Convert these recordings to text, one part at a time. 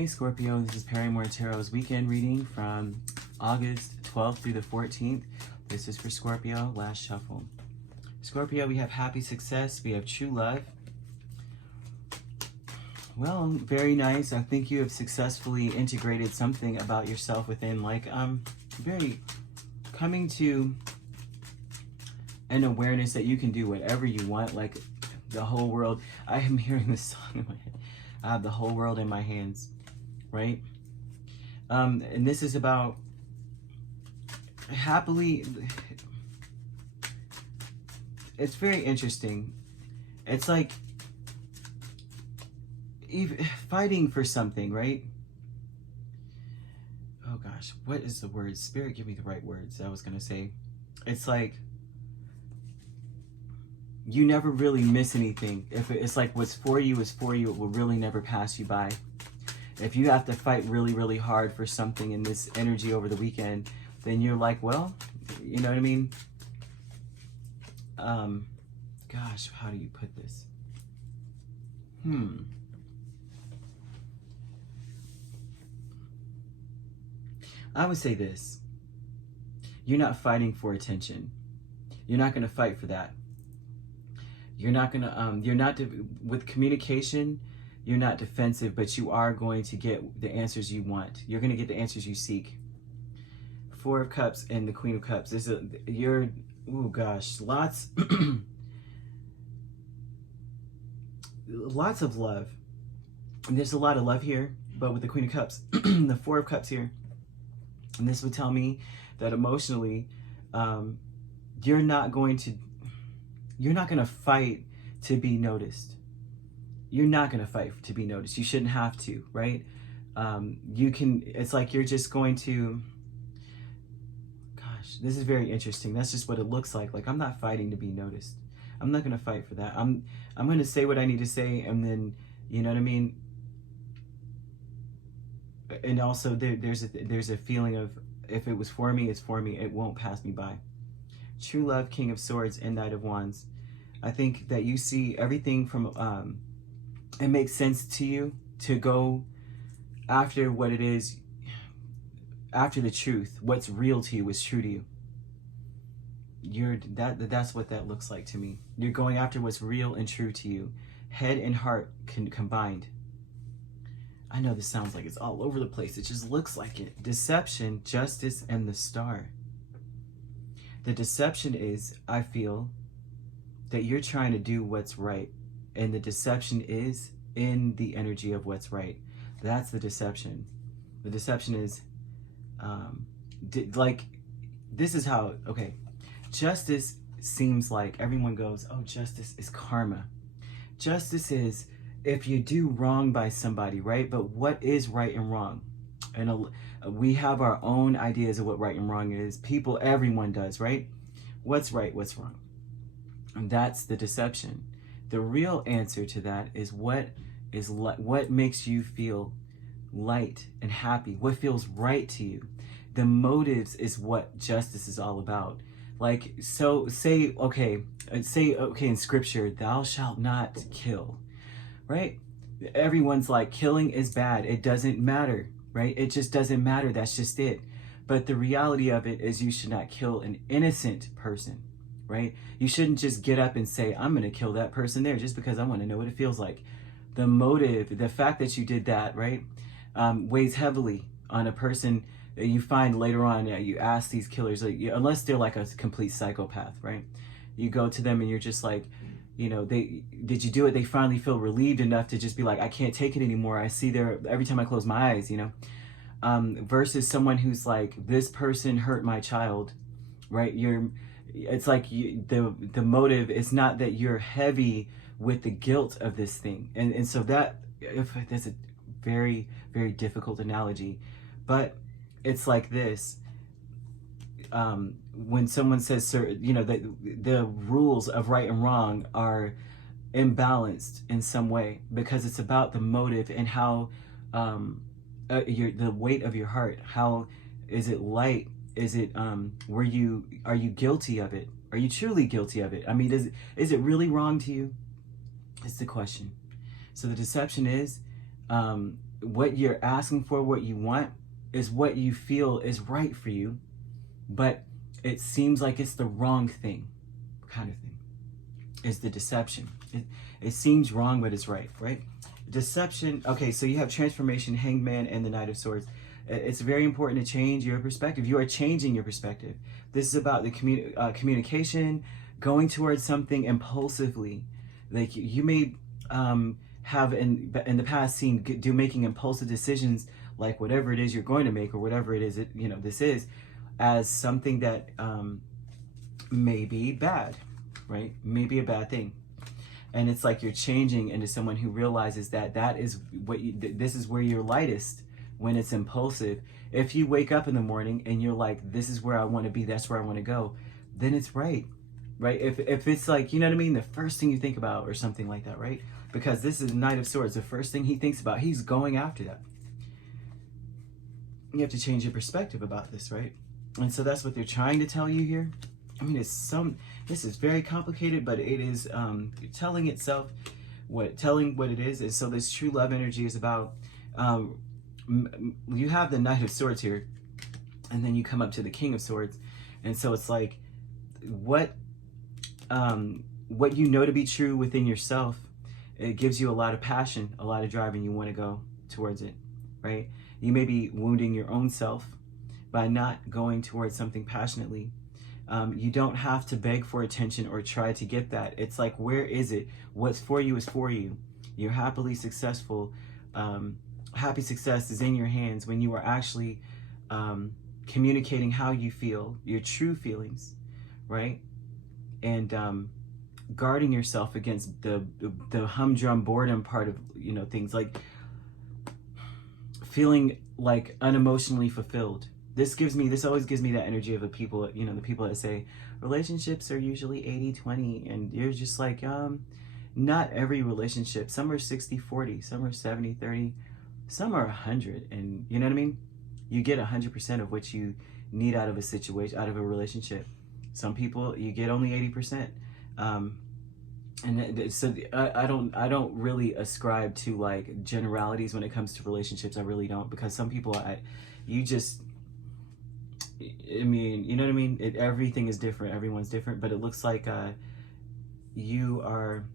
Hey Scorpio, this is Perrymore Tarot's weekend reading from August 12th through the 14th. This is for Scorpio, last shuffle. Scorpio, we have happy success, we have true love. Well, very nice. I think you have successfully integrated something about yourself within, like, very coming to an awareness that you can do whatever you want, like the whole world. I am hearing this song in my head. I have the whole world in my hands, right? And this is about happily, it's very interesting. It's like even fighting for something, right? Oh gosh, what is the word? Spirit, give me the right words. I was gonna say, it's like you never really miss anything. If it's like what's for you is for you, it will really never pass you by. If you have to fight really, really hard for something in this energy over the weekend, then you're like, well, you know what I mean? Gosh, how do you put this? I would say this. You're not fighting for attention. You're not going to fight for that. You're not going to, with communication, you're not defensive, but you are going to get the answers you want. You're going to get the answers you seek. Four of Cups and the Queen of Cups. Oh gosh, lots, lots of love. And there's a lot of love here, but with the Queen of Cups, the Four of Cups here. And this would tell me that emotionally, you're not going to fight to be noticed. You're not going to fight to be noticed. You shouldn't have to, right? It's like you're just going to, gosh, this is very interesting. That's just what it looks like. Like, I'm not fighting to be noticed. I'm not going to fight for that. I'm going to say what I need to say, and then, you know what I mean? And also there's a feeling of, if it was for me, it's for me. It won't pass me by. True love, King of Swords and Knight of Wands. I think that you see everything from, it makes sense to you to go after what it is, after the truth. What's real to you is true to you. That's what that looks like to me. You're going after what's real and true to you. Head and heart combined. I know this sounds like it's all over the place. It just looks like it. Deception, justice, and the Star. The deception is, I feel, that you're trying to do what's right. And the deception is in the energy of what's right. That's the deception. The deception is, like, this is how, okay. Justice seems like everyone goes, oh, justice is karma. Justice is if you do wrong by somebody, right? But what is right and wrong? And we have our own ideas of what right and wrong is. Everyone does, right? What's right, what's wrong? And that's the deception. The real answer to that is what makes you feel light and happy, what feels right to you. The motives is what justice is all about. Like, so say okay in scripture, thou shalt not kill, right? Everyone's like, killing is bad. It doesn't matter, right? It just doesn't matter. That's just it. But the reality of it is you should not kill an innocent person, right? You shouldn't just get up and say, I'm going to kill that person there just because I want to know what it feels like. The motive, the fact that you did that, right, weighs heavily on a person. You find later on, you ask these killers, like, unless they're like a complete psychopath, right? You go to them and you're just like, you know, did you do it? They finally feel relieved enough to just be like, I can't take it anymore. I see every time I close my eyes, you know, versus someone who's like, this person hurt my child, right? It's like the motive is not that you're heavy with the guilt of this thing. And so that's a very, very difficult analogy, but it's like this. When someone says, you know, that the rules of right and wrong are imbalanced in some way, because it's about the motive and how the weight of your heart. How is it light? Is it are you guilty of it? Are you truly guilty of it? I mean, is it really wrong to you? It's the question. So the deception is what you're asking for, what you want, is what you feel is right for you, but it seems like it's the wrong thing, kind of thing, is the deception. It seems wrong, but it's right, right? Deception. Okay, so you have transformation, Hanged Man, and the Knight of Swords. It's very important to change your perspective. You are changing your perspective. This is about the communication, going towards something impulsively. Like you may have in the past seen making impulsive decisions, like whatever it is you're going to make or whatever it is this is, as something that may be bad, right? May be a bad thing. And it's like you're changing into someone who realizes that is what this is where you're lightest, when it's impulsive. If you wake up in the morning and you're like, this is where I want to be, that's where I want to go, then it's right. If it's like, you know what I mean, the first thing you think about or something like that, right? Because this is Knight of Swords, the first thing he thinks about, he's going after that. You have to change your perspective about this, right? And so that's what they're trying to tell you here. I mean, this is very complicated, but it is telling itself telling what it is. And so this true love energy is about, you have the Knight of Swords here, and then you come up to the King of Swords. And so it's like, what you know to be true within yourself, it gives you a lot of passion, a lot of drive, and you want to go towards it, right? You may be wounding your own self by not going towards something passionately. You don't have to beg for attention or try to get that. It's like, where is it? What's for you is for you. You're happily successful. Happy success is in your hands when you are actually communicating how you feel, your true feelings, right? And guarding yourself against the humdrum boredom part of things, like feeling like unemotionally fulfilled. This always gives me that energy of the people that say relationships are usually 80-20, and you're just like, not every relationship. Some are 60-40, some are 70-30, some are 100, and you know what I mean? You get 100% of what you need out of a situation, out of a relationship. Some people, you get only 80%. And so I don't really ascribe to like generalities when it comes to relationships. I really don't, because some people, you know what I mean? Everything is different. Everyone's different, but it looks like you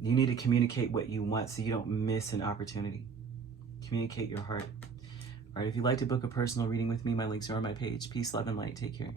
need to communicate what you want so you don't miss an opportunity. Communicate your heart. All right, if you'd like to book a personal reading with me, my links are on my page. Peace, love, and light. Take care.